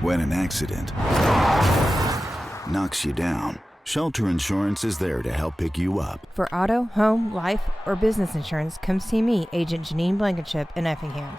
When an accident knocks you down, Shelter Insurance is there to help pick you up. For auto, home, life, or business insurance, come see me, Agent Janine Blankenship in Effingham.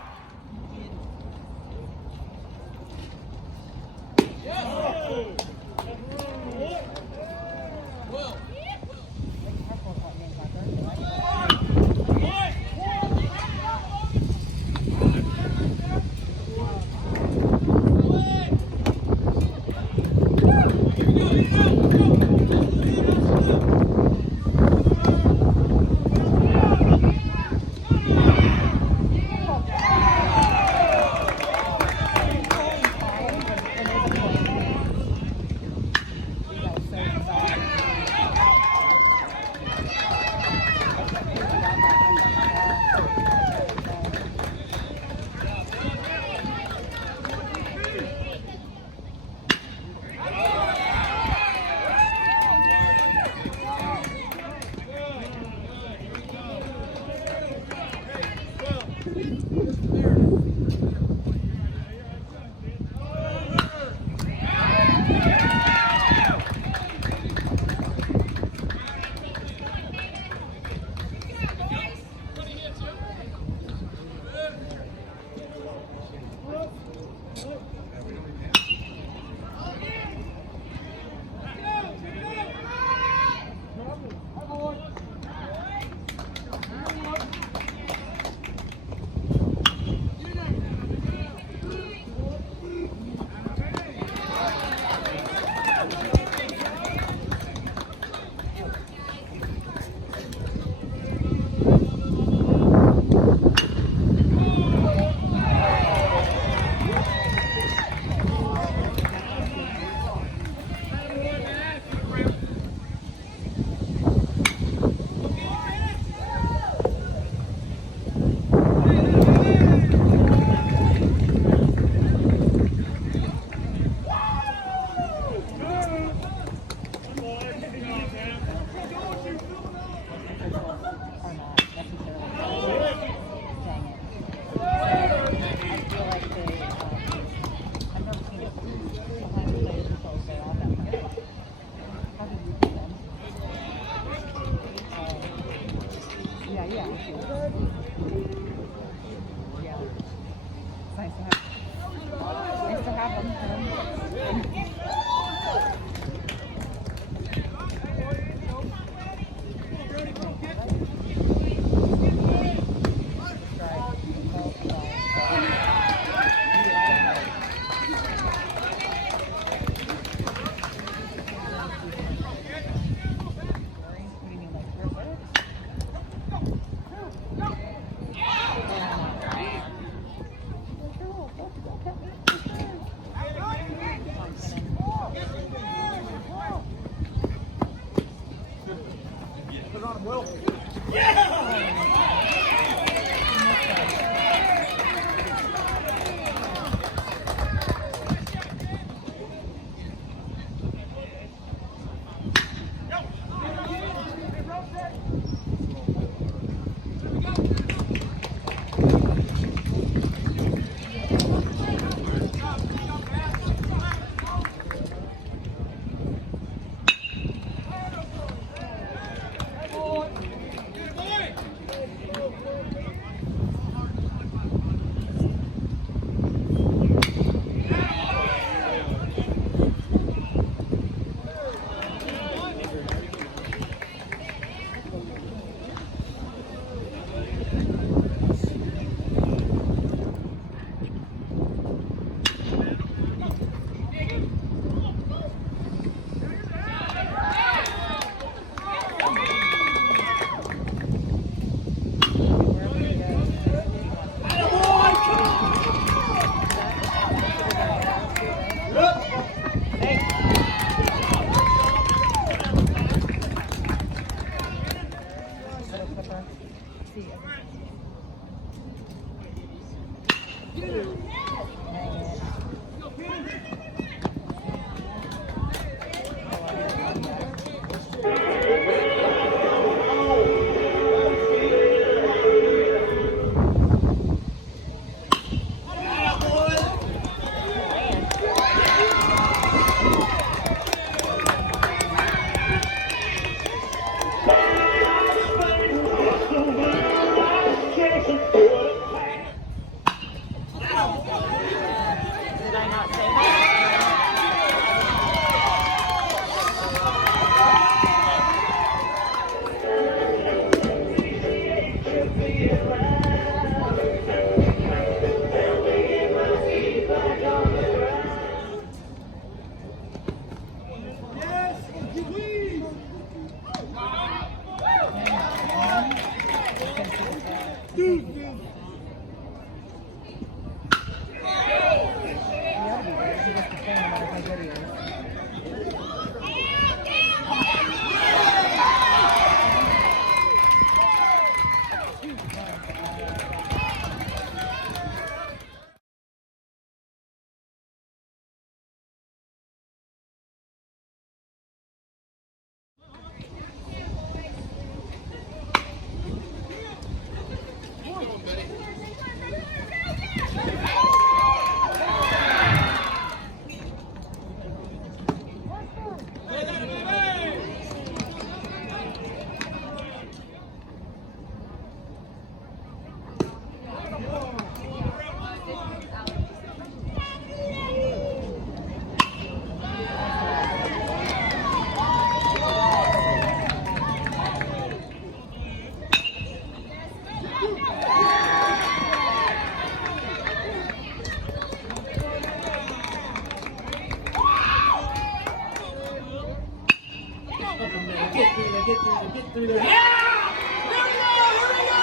Get through there. Yeah! Here we go! Here we go!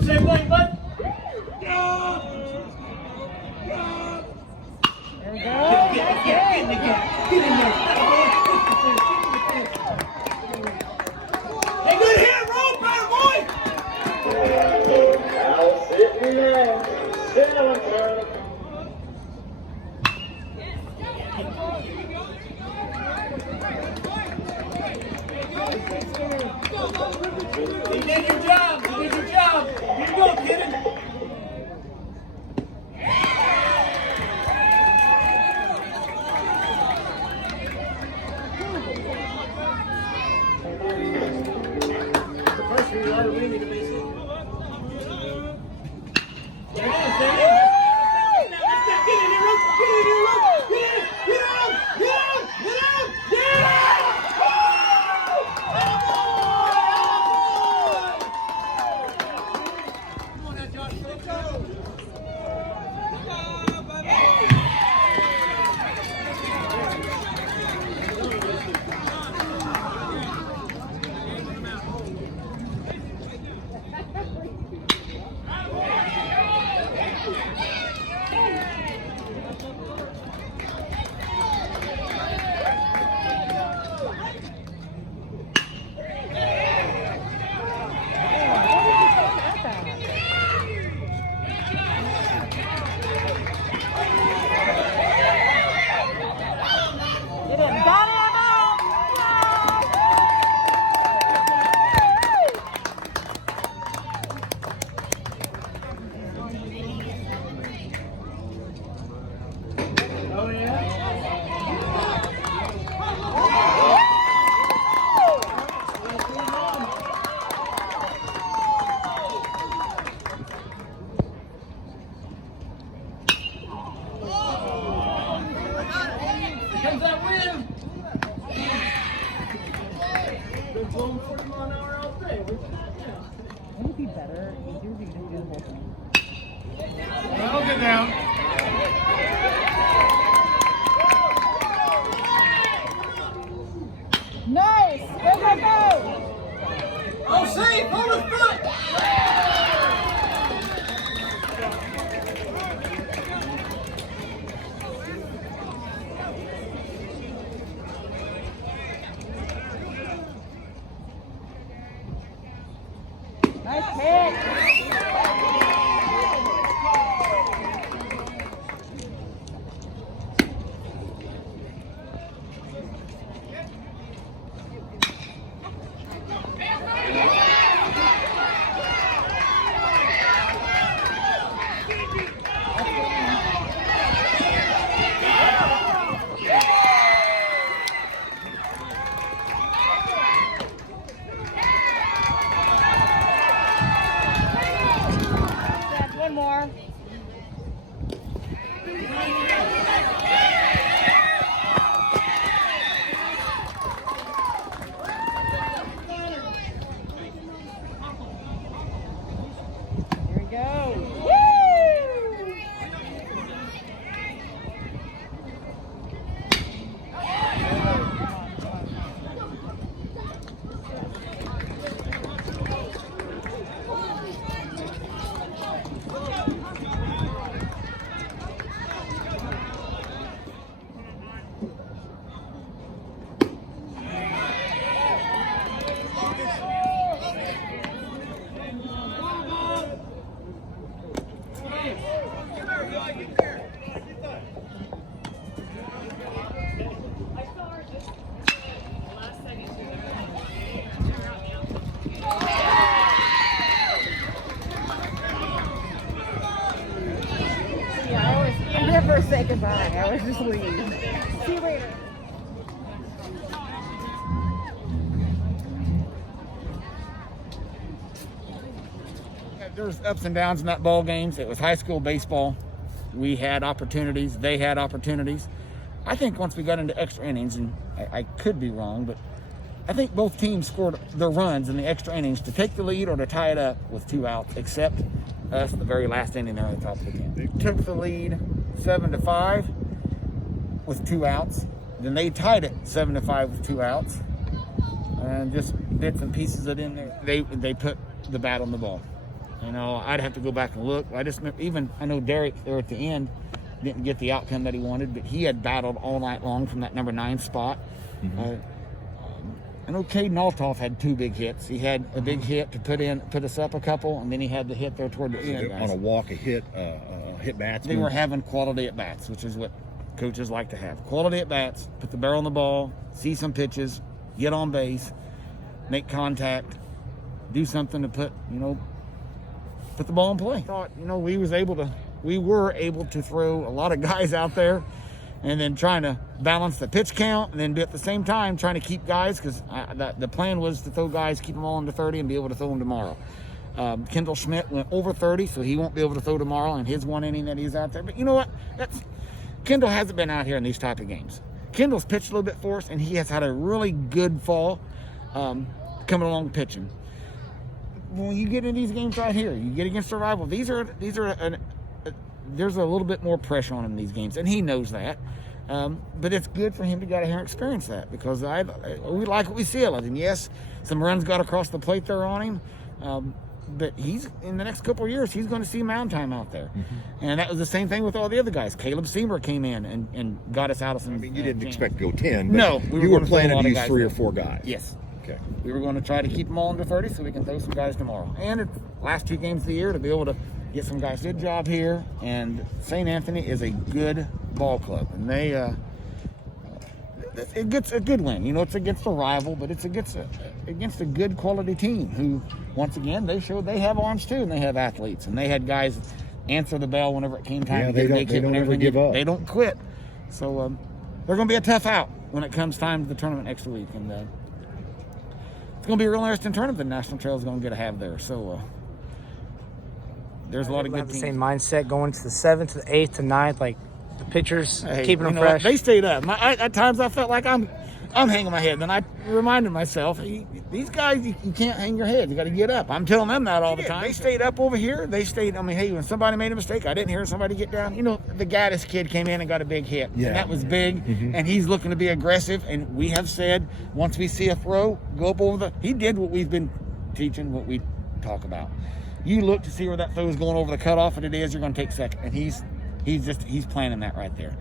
Same way, bud. There we go. Get in there. Hey, good hit, roll, better boy. Now sit me down. Sit down, turn. You did your job. You did your job. Here you go, kid. The first one, you ought to win it, basically. There it is, there it is. Get in there, Luke. Get in there, Luke. Get in. Get out. Get out. Get out. Get out. Well, get down. Nice! Go, go, go! Oh, safe! Hold his foot! Nice hit! One more. Here we go. Woo! ever say goodbye. I was just leaving. See you later. There's ups and downs in that ball games. It was high school baseball. We had opportunities. They had opportunities. I think once we got into extra innings, and I could be wrong, but I think both teams scored their runs in the extra innings to take the lead or to tie it up with 2 outs, except us, the very last inning there at the top of the 10th. They took the lead 7-5 with 2 outs. Then they tied it 7-5 with 2 outs. And just bits and pieces of it in there. They put the bat on the ball. You know, I'd have to go back and look. I just remember, I know Derek there at the end didn't get the outcome that he wanted, but he had battled all night long from that number 9 spot. Mm-hmm. I know Caden Altoff had 2 big hits. He had a big hit to put us up a couple, and then he had the hit there toward the end. On a walk, a hit bats. They were having quality at bats, which is what coaches like to have. Quality at bats, put the barrel on the ball, see some pitches, get on base, make contact, do something to put the ball in play. Thought, we were able to throw a lot of guys out there, and then trying to balance the pitch count, and then at the same time trying to keep guys, because the plan was to throw guys, keep them all under 30, and be able to throw them tomorrow. Kendall Schmidt went over 30, so he won't be able to throw tomorrow in his 1 inning that he's out there. But you know what? Kendall hasn't been out here in these type of games. Kendall's pitched a little bit for us, and he has had a really good fall coming along pitching. When you get in these games right here, you get against a rival. There's a little bit more pressure on him in these games, and he knows that. But it's good for him to get out here and experience that, because we like what we see of him. Yes, some runs got across the plate there on him, but he's in the next couple of years he's going to see mound time out there. Mm-hmm. And that was the same thing with all the other guys. Caleb Seymour came in and got us out of some. I mean, you didn't expect to go 10. But no, you were planning to use 3 or 4 guys. Yes. Okay. We were going to try to keep them all under 30 so we can throw some guys tomorrow. And it's last 2 games of the year to be able to get some guys. Good job here. And St. Anthony is a good ball club, and they it gets a good win. It's against a rival, but it's against a good quality team who, once again, they showed they have arms too, and they have athletes, and they had guys answer the bell whenever it came time to get a big hit. They don't ever give up. They don't quit. So they're going to be a tough out when it comes time to the tournament next week, and it's going to be a real interesting tournament the National Trail is going to have there. So there's a lot of good teams. The same mindset going to the 7th, to the 8th, to 9th, like the pitchers, keeping them fresh. They stayed up. At times I felt like I'm hanging my head. Then I reminded myself, these guys, you can't hang your head. You got to get up. I'm telling them that all the time. They stayed up over here. They stayed. Hey, when somebody made a mistake, I didn't hear somebody get down. The Gaddis kid came in and got a big hit. Yeah. And that was big. Mm-hmm. And he's looking to be aggressive. And we have said, once we see a throw, go up over he did what we've been teaching, what we talk about. You look to see where that throw is going over the cutoff, and it is, you're going to take second. And he's planning that right there.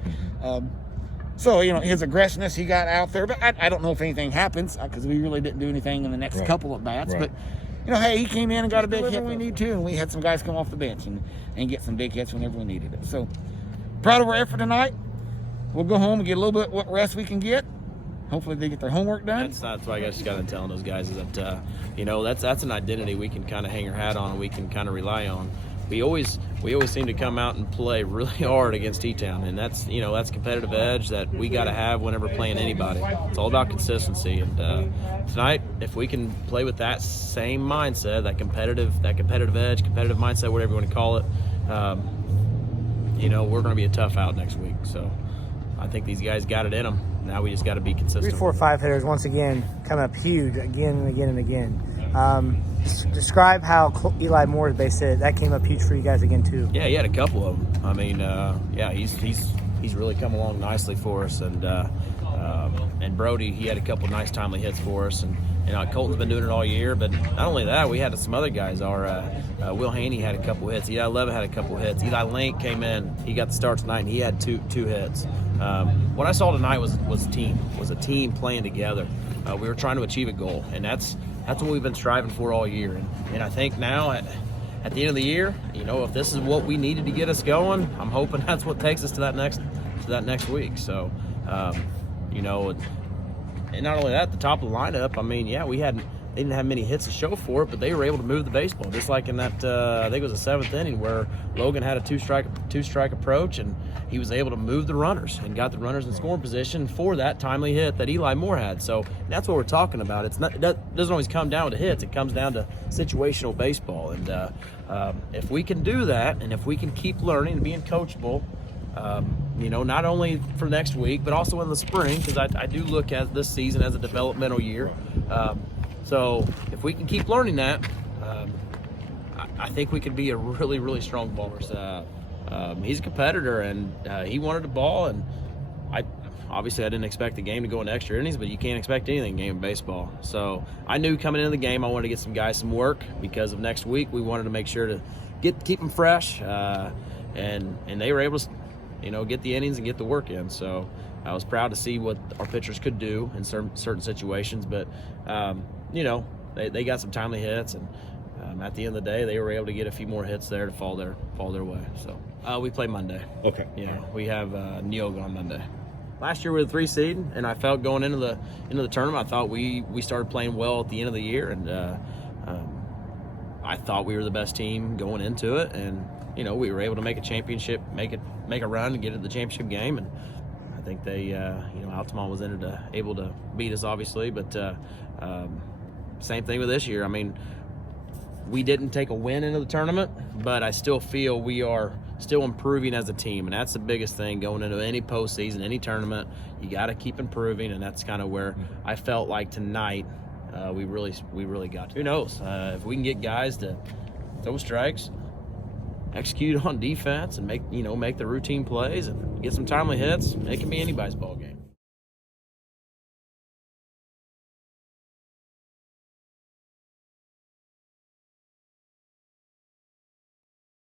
So, his aggressiveness, he got out there. But I don't know if anything happens, because we really didn't do anything in the next couple of bats. Right. But, hey, he came in and got a big hit when we need to, and we had some guys come off the bench and get some big hits whenever we needed it. So, proud of our effort tonight. We'll go home and get a little bit what rest we can get. Hopefully they get their homework done. That's what I guess you got to tell those guys is that, that's an identity we can kind of hang our hat on and we can kind of rely on. We always seem to come out and play really hard against T-Town, and that's competitive edge that we got to have whenever playing anybody. It's all about consistency, and tonight, if we can play with that same mindset, that competitive edge, competitive mindset, whatever you want to call it, we're going to be a tough out next week. So I think these guys got it in them. Now we just got to be consistent. 3, 4, 5 hitters once again coming up huge again and again and again. Describe how Eli Moore's base hit. That came up huge for you guys again too. Yeah, he had a couple of them. I mean, he's really come along nicely for us, and Brody, he had a couple nice timely hits for us, and Colton's been doing it all year. But not only that, we had some other guys. Our Will Haney had a couple hits. Eli Leva had a couple hits. Eli Link came in. He got the start tonight, and he had two hits. What I saw tonight was a team playing together. We were trying to achieve a goal, and that's what we've been striving for all year. And I think now at the end of the year, if this is what we needed to get us going, I'm hoping that's what takes us to that next week. So, and not only that, the top of the lineup. I mean, yeah, they they didn't have many hits to show for it, but they were able to move the baseball, just like in that I think it was the 7th inning where Logan had a two-strike approach, and he was able to move the runners and got the runners in scoring position for that timely hit that Eli Moore had. So that's what we're talking about. It doesn't always come down to hits. It comes down to situational baseball. And if we can do that, and if we can keep learning and being coachable, not only for next week, but also in the spring, because I do look at this season as a developmental year. So if we can keep learning that, I think we could be a really, really strong baller. He's a competitor, and he wanted the ball, and I didn't expect the game to go into extra innings, but you can't expect anything in game of baseball. So I knew coming into the game I wanted to get some guys some work because of next week. We wanted to make sure to keep them fresh, and they were able to get the innings and get the work in. So I was proud to see what our pitchers could do in certain situations, but they got some timely hits, and at the end of the day, they were able to get a few more hits there to fall their way. So we play Monday. Okay. Yeah, we have Neoga on Monday. Last year we were the 3 seed, and I felt going into the tournament, I thought we started playing well at the end of the year, and I thought we were the best team going into it, and we were able to make a championship, make a run and get to the championship game, and I think they Altamont was able to beat us, obviously, but same thing with this year. I mean, we didn't take a win into the tournament, but I still feel we are still improving as a team, and that's the biggest thing going into any postseason, any tournament. You got to keep improving, and that's kind of where I felt like tonight we really got to. Who knows if we can get guys to throw strikes, execute on defense, and make the routine plays and get some timely hits, it can be anybody's ball game.